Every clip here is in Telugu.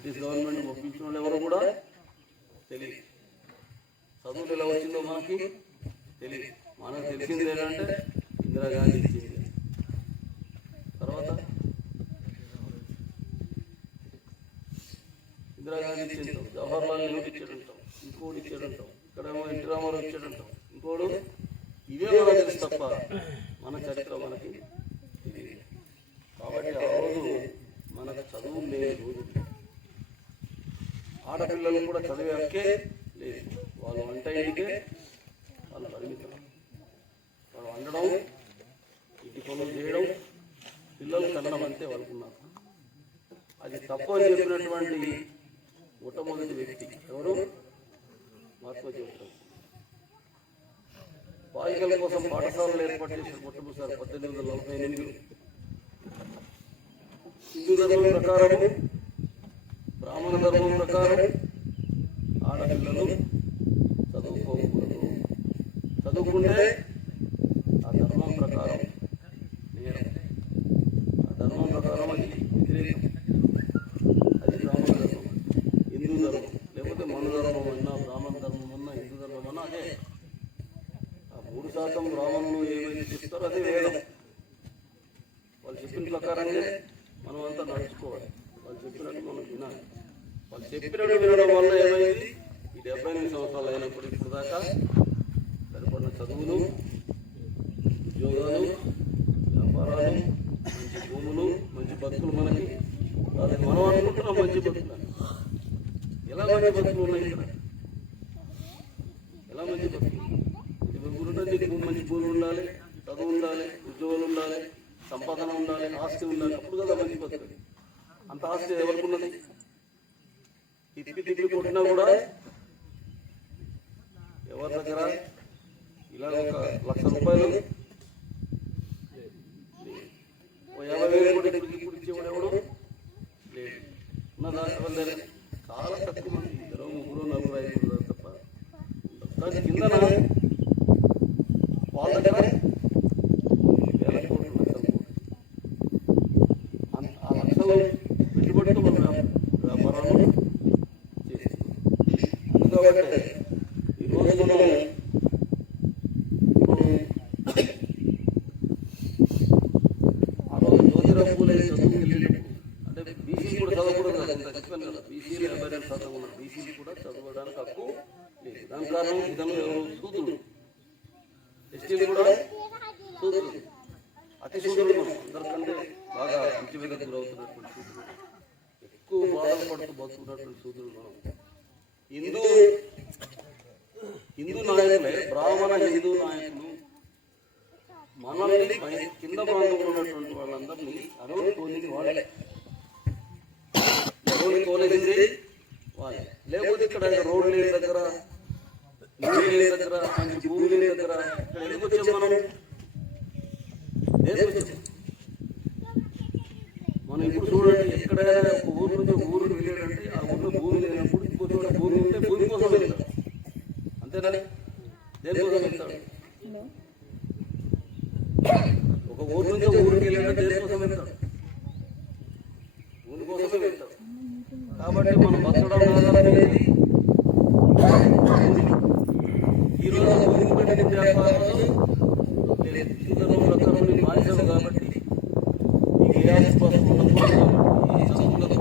బ్రిటిష్ గవర్నమెంట్ ఒప్పించిన వాళ్ళు ఎవరు కూడా తెలియదు. చదువులు ఎలా వచ్చిందో మనకి తెలియదు. మనకు తెలిసింది ఏంటంటే ఇందిరాగాంధీ ఇచ్చింది. తర్వాత ఇందిరాగాంధీ ఇచ్చింటాం, జవహర్లాల్ నెహ్రూ ఇచ్చాడంటాం, ఇంకోటి ఇచ్చాడంటాం, ఇక్కడేమో ఎన్టీ రామారావు ఇచ్చాడంటాం, ఇంకోడు. ఇవే మనకు తెలుసు తప్ప మన చరిత్ర మనకి తెలియదు. కాబట్టి ఆ రోజు మనకు చదువు లేదు. ఆడపిల్లలు కూడా చదివే హక్కే లేదు. వాళ్ళు వంట ఇంటికే వాళ్ళు పరిమితం. వాళ్ళు వండడం, ఇంటి పనులు చేయడం, పిల్లలు కన్నడం అంతే వాళ్ళకున్నారు. అది తప్పు అని చెప్పినటువంటి మొట్టమొదటి వ్యక్తి ఎవరు? మహాత్మా జ్యోతిరావు. బాలికల కోసం పాఠశాలలు ఏర్పాటు చేసిన మొట్టమొదటిసారి 1848. హిందూ ధర్మం ప్రకారము, బ్రాహ్మణ ధర్మం ప్రకారం ఆడపిల్లలు చదువుకోకూడదు. చదువుకుంటే ఆ ధర్మం ప్రకారం నేరం, ఆ ధర్మం ప్రకారం అది వ్యతిరేకం. అది బ్రాహ్మణ ధర్మం, హిందూ ధర్మం. లేకపోతే మన ధర్మం అన్నా, బ్రాహ్మణ ధర్మం అన్నా, హిందూ ధర్మం అన్నా అదే. ఆ 3% బ్రాహ్మణులు ఏమైతే చెప్తారో అదే వేదం. వాళ్ళు చెప్పిన ప్రకారంగా మనం అంతా నడుచుకోవాలి. వాళ్ళు చెప్పినట్టు మనం వినాలి. వాళ్ళు చెప్పినట్టు వినడం వల్ల ఏమైంది? ఈ 78 సంవత్సరాలు అయినప్పుడు ఇప్పుడు దాకా సరిపడిన చదువులు, ఉద్యోగాలు, వ్యాపారాలు, మంచి భూములు, మంచి బతుకులు మనకి అది మనం అనుకుంటున్నాం. మంచి బతుకులు ఎలా మంచి బతుకులు ఉన్నాయి ఇక్కడ? ఎలా మంచి బతుకులు? మంచి భూములు ఉండాలి, చదువు ఉండాలి, ఉద్యోగాలు ఉండాలి, సంపాదన ఉండాలి, ఆస్తి ఉండాలి. అప్పుడు కదా మంచి బతుకు. అంత ఆస్తి ఎవరికి ఉన్నది? తిప్పి కొట్టినా కూడా ఎవరి దగ్గర ఇలా ఒక ₹1,00,000 50,000 కూడా ఇప్పుడు ఇచ్చేవాడు ఎవడు లేదు. ఉన్నదాని చాలా తక్కువ మంది, 2, 3, 4, 5 తప్ప. దాని కింద వాళ్ళ దగ్గర వేల కోట్లు, లక్షల కోట్లు. ఆ లక్షలు పెట్టుబడితో మన వ్యాపారాలు చేస్తున్నాం. అందుకబట్టి ఈరోజు మనం ఆ రోజు జ్యోతిరావు పూలే చదువుకు వెళ్ళేటప్పుడు అంటే బీసీ కూడా చదవకూడదు కదా. చెప్పాను కదా, బీసీలు 52% ఉన్నారు. బీసీలు కూడా చదవడానికి హక్కు లేదు. దాని కారణం ఇతను ఎవరు? సూదులు. ఎస్టీలు కూడా సూదులు, అతి సూదులు. మనం అందరికంటే బాగా అంచెవేదకు గురవుతున్నటువంటి సూదులు, ఎక్కువ బాధలు పడుతూ బతుకున్నటువంటి సూదులు మనం. హిందూ నాయకులే, బ్రాహ్మణ హిందూ నాయకులు మనల్ని కింద ప్రాంతంలో ఉన్నటువంటి వాళ్ళందరినీ అడవులు తోలింది వాళ్ళే. అడవులు తోలేసింది వాళ్ళే. లేకపోతే ఇక్కడ రోడ్లు లేని దగ్గర, నీళ్ళు లేని దగ్గర, మంచి భూమి లేని దగ్గర ఇక్కడ ఎందుకు వచ్చాం మనం? దేనికి వచ్చాం మనం? ఇప్పుడు చూడండి, ఎక్కడైనా ఒక ఊరు నుంచి ఒక ఊరికి వెళ్ళాడంటే ఆ ఊరిలో భూమి లేనప్పుడు ఇంకో చోట భూమి ఉంటే భూమి కోసం వెళ్తాడు. అంతేనా? దేనికోసం వెళ్తాడు? ఒక ఊరు నుంచి ఒక ఊరికి వెళ్ళాడంటే దేనికోసం వెళ్తాడు? భూమి కోసమే వెళ్తాడు. కాబట్టి మనం బతకడం ఆధారమైనది ఈరోజు భూమి పెట్టిన వ్యాపారాలు లేదు. హిందూ ప్రకారం మానేశాం కాబట్టి ఈ ఆస్పాస్ ఉండకూడదు. ఈ చదువులకు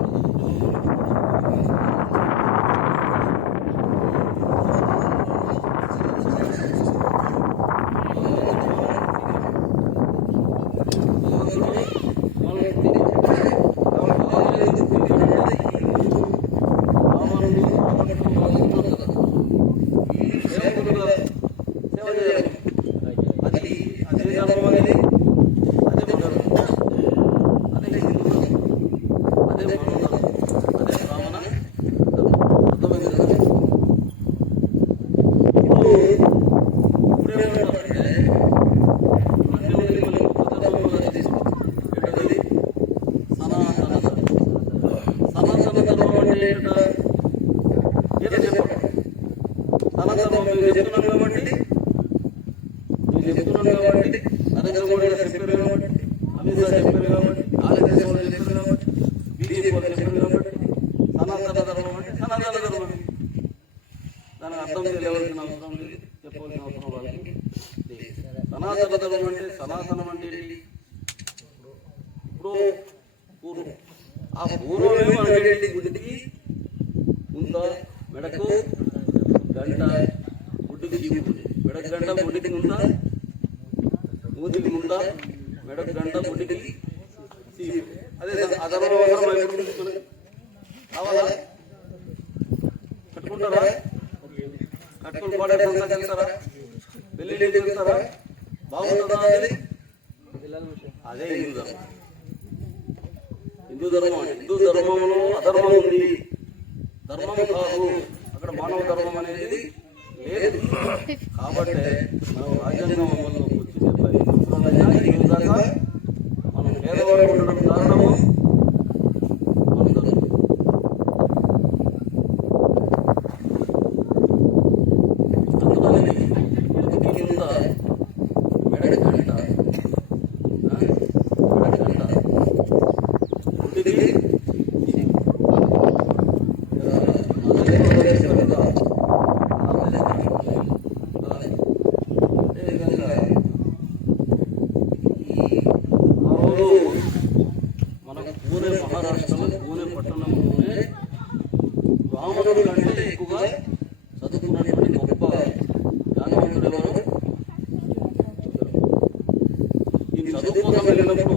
నరేంద్ర మోడీ గారు చెప్పారు కాబట్టి, అమిత్ షా చెప్పారు కాబట్టి, ఆర్ఎస్ఎస్ వాళ్ళు చెప్పారు కాబట్టి, బీజేపీ వాళ్ళు చెప్పారు కాబట్టి, అర్థం తెలియవలసిన అవసరం లేదు, చెప్పవలసిన అవసరం వాళ్ళకి లేదు. సనాతన ధర్మం అంటే సనాతనం అంటే ఏంటి? ఇప్పుడు పూర్వం ఆ పూర్వమే మనకి గుడికి ముంద మెడకు గంట గుడ్డుకి చీపుతుంది, మెడకు గంట గుడ్డికి ముంద, మూతికి ముంద, మెడకు గంట గుడ్డికి చీపు. అదే అధర్మ అవసరం కావాలా? కట్టుకుంటారా? కట్టుకుని పాడే చేస్తారా? పెళ్ళి చేస్తారా? బాగుంటుందా? అది అదే హిందూ ధర్మం. హిందూ ధర్మం హిందూ ధర్మంలో అధర్మం ఉంది, ధర్మం కాదు. అక్కడ మానవ ధర్మం అనేది లేదు. కాబట్టి మనం రాజ్యాంగం అమల్లో వచ్చి 75 సంవత్సరాలైనా ఈ విధంగా మనం పేదవాళ్ళు ఉండడం కారణము మన ధర్మం. అందుకని బతికి కింద మెడగంట మనకు పూణే మహారాష్ట్రలో పూణే పట్టణంలోనే రాముడు కంటే ఎక్కువగా చదువుకున్నటువంటి గొప్ప జ్ఞానవంతుడు ఎవరు? ఈ చదువు కోసం వెళ్ళినప్పుడు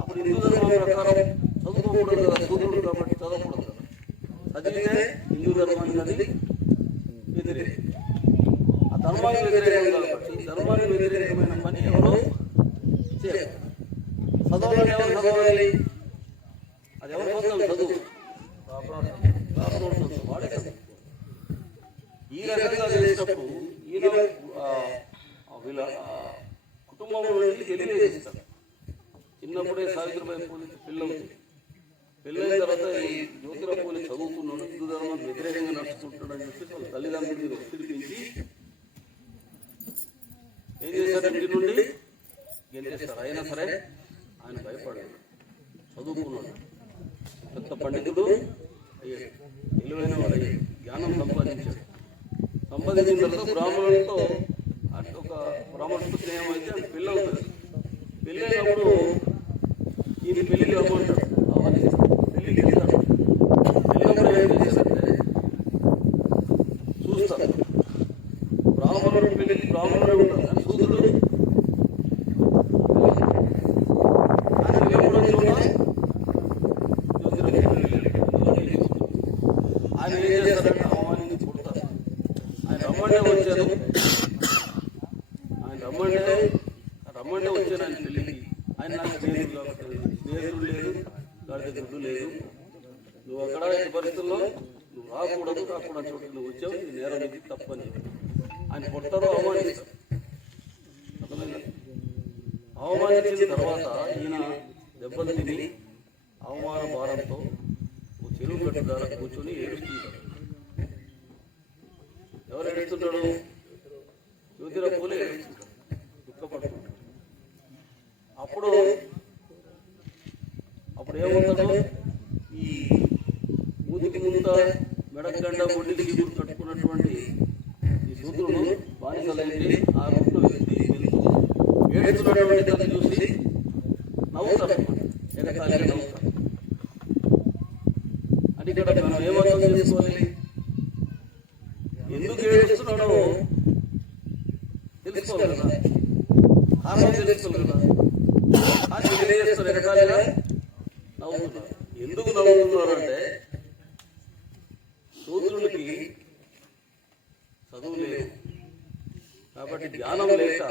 అప్పుడు హిందూ ధర్మం ప్రకారం చదువుకోకూడదు కదా, సూర్యుడు కాబట్టి చదవకూడదు కదా. చదివితే హిందూ ధర్మానికి అది వ్యతిరేకం. ఆ ధర్మానికి వ్యతిరేకం కాబట్టి ధర్మానికి వ్యతిరేకమైన పని ఎవరు చేయాలి? చదవాలని ఎవరు చదవాలి? అది ఎవరి కోసం చదువు? వాడే చదువు. ఈ రకంగా చేసినప్పుడు ఈయన వీళ్ళ కుటుంబంలో నుండి తెలియజేస్తారు. చిన్నప్పుడే సావిత్రిబాయి పూలే పెళ్ళవుతుంది. పెళ్ళైన తర్వాత ఈ జ్యోతిరావు పూలే చదువుకున్నాడు, హిందూ ధర్మానికి వ్యతిరేకంగా నడుచుకుంటున్నాడని చెప్పి తల్లిదండ్రులు ఒత్తిడిపించి ఏం చేశారు? ఇంటి నుండి గెలిచేస్తారు. అయినా సరే ఆయన భయపడాడు, చదువుకున్నాడు, పెద్ద పండితుడు అయ్యాడు, విలువైన వాడు అయ్యాడు, జ్ఞానం సంపాదించాడు. సంపాదించిన తర్వాత బ్రాహ్మణులతో ఒక బ్రాహ్మణుడితో స్నేహం అయితే అది పెళ్ళి అవుతుంది. పెళ్ళైనప్పుడు ఈయన పెళ్ళికి రమ్మంటాడు, పెళ్ళికి వెళ్తాడు. వెళ్ళినప్పుడు ఏం చేశారంటే చూస్తారు, బ్రాహ్మణుడు పెళ్ళికి బ్రాహ్మణుడే ఉంటాడు కానీ సూదుడు ఆయన ఏం చేస్తారంటే అవమానించి కొడతారు. ఆయన రమ్మంటే వచ్చారు, రమ్మంటే వచ్చాను ఆయన పెళ్ళికి. ఆయన నాకు స్నేహితుడు కాబట్టి స్నేహితుడు లేదు, గాడి దుడ్డు లేదు, నువ్వు అక్కడ ఈ పరిస్థితుల్లో నువ్వు రాకూడదు చోటు నువ్వు వచ్చావు, నీ నేరం ఇది తప్పని చెప్పి ఆయన కొడతారు, అవమానిస్తారు. అవమానించిన తర్వాత ఈయన దెబ్బలు తిని అవమాన భారంతో చెరువు గట్టు ద్వారా కూర్చొని ఏడుస్తున్నాడు. ఎవరు ఏడుస్తున్నాడు? జ్యోతిరావు పూలే ఏడుస్తున్నాడు, దుఃఖపడుతున్నాడు. అప్పుడు ఏమవుతాడు? ఈ మూతికి ముంత మెడగండ ఒడ్డికి చీపురు కట్టుకున్నటువంటి ఈ సూత్రుడు బానిసలైంది ఆ రూట్లో వెళ్తూ ఏడుస్తున్నటువంటి దాన్ని చూసి నవ్వుతారు, ఎగతాళిగా నవ్వుతారు. అంటే ఇక్కడ మనం ఏమర్థం చేసుకోవాలి? ఎందుకు ఏడుస్తున్నాడో తెలుసుకోవాలి కదా, కారణం తెలుసుకోవాలి కదా. అది తెలియజేస్తారు, ఎగతాళిగా నవ్వుతున్నారు. ఎందుకు నవ్వుతున్నారు అంటే సూత్రులకి చదువు లేదు కాబట్టి, జ్ఞానం లేక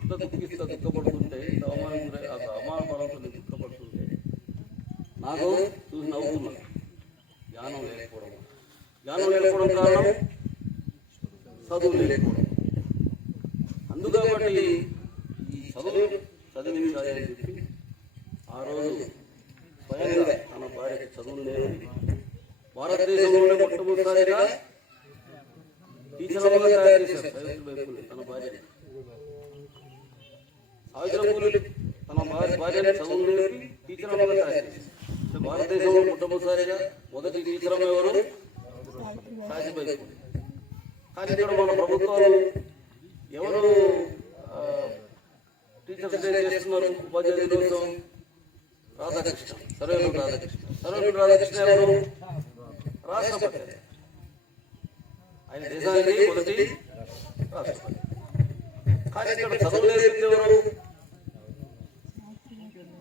ఇంత దుఃఖపడుతుంటే, ఇంత అవమాన పరంతో దుఃఖపడుతుంటే నాకు చూసి నవ్వుతున్నాను. జ్ఞానం లేకపోవడం కారణం చదువు లేకపోవడం. అందుకబట్టి ఈ చదువు చదివించాలి అని చెప్పి ఆ రోజు స్వయంగా తన భార్యకి చదువు లేదు. భారతదేశంలోనే మొట్టమొదటిసారిగా టీచర్లుగా తయారు చేశారు సావిత్రిబాయి పూలే తన భార్య. సావిత్రిబాయి పూలే తన భార్యని చదువు నేర్పి టీచర్లుగా తయారు చేశారు. భారతదేశంలో మొట్టమొదటిసారిగా మొదటి టీచర్ ఎవరు? సావిత్రిబాయి పూలే. కానీ ఇక్కడ మన ప్రభుత్వాలు ఎవరు టీచర్స్ డే చేస్తున్నారు, ఉపాధ్యాయ దినోత్సవం, రాధాకృష్ణ, సర్వేపల్లి రాధాకృష్ణ ఎవరు? రాష్ట్రపతి. ఆయన దేశానికి మొదటి రాష్ట్రపతి. కానీ ఇక్కడ చదువు నేర్పింది ఎవరు?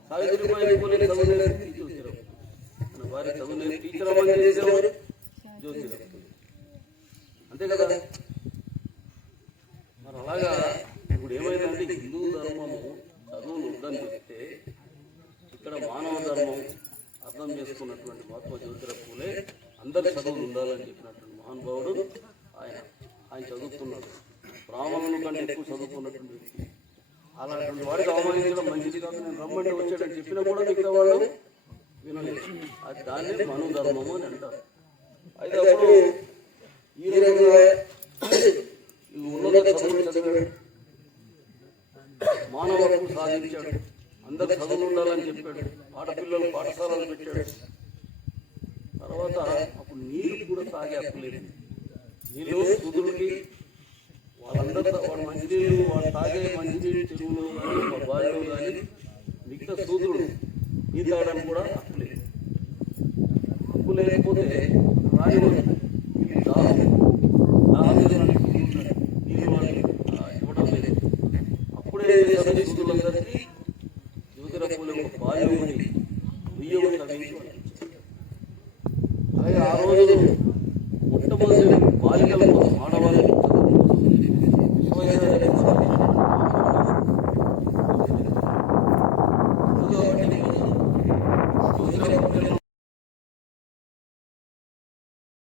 సావిత్రిబాయి పూలే చదువు నేర్పి జ్యోతిరావు. మన వారి చదువు నేర్పి టీచర్ అమలు చేసేవారు జ్యోతిరావు. అంతే కదా. మరి అలాగా ఇప్పుడు ఏమైందంటే హిందూ ధర్మము చదువును వద్దని చెప్తే ఇక్కడ మానవ ధర్మం అర్థం చేసుకున్నటువంటి మహాత్మా జ్యోతిరావు పూలే అందరి చదువులు ఉండాలని చెప్పినటువంటి మహానుభావుడు ఆయన చదువుతున్నాడు. బ్రాహ్మణుల కంటే ఎక్కువ చదువుకున్నటువంటి వ్యక్తి. అలాంటి వాడికి అవమానించడం మంచిది కాదు. నేను రమ్మంటే వచ్చాడని చెప్పినా కూడా మిగతా వాళ్ళు వినలేదు. అది దాన్ని మను ధర్మము అని అంటారు. అయితే అప్పుడు ఈ రకంగా ఉన్నత చదువులు చదివాడు, మానవ హక్కు సాధించాడు, అందరు చదువులు ఉండాలని చెప్పాడు, ఆడపిల్లలు పాఠశాలలు పెట్టాడు. తర్వాత అప్పుడు నీళ్ళు కూడా తాగే హక్కు లేదు. నీళ్ళు సుదులకి వాళ్ళందరూ వాళ్ళ మంచినీళ్ళు, వాళ్ళు తాగే మంచినీళ్ళు చెరువులు కానీ మా బావిలో కానీ మిగతా సూదులు ఈ తాగడానికి కూడా హక్కు లేదు. హక్కు లేకపోతే రాని నీళ్ళు వాళ్ళు ఇవ్వడం లేదు. అప్పుడే సూదులందరికీ జ్యోతిరావు పూలే ఒక బాల్యం ఉంది, బియ్యం తగ్గించి. అలాగే ఆ రోజు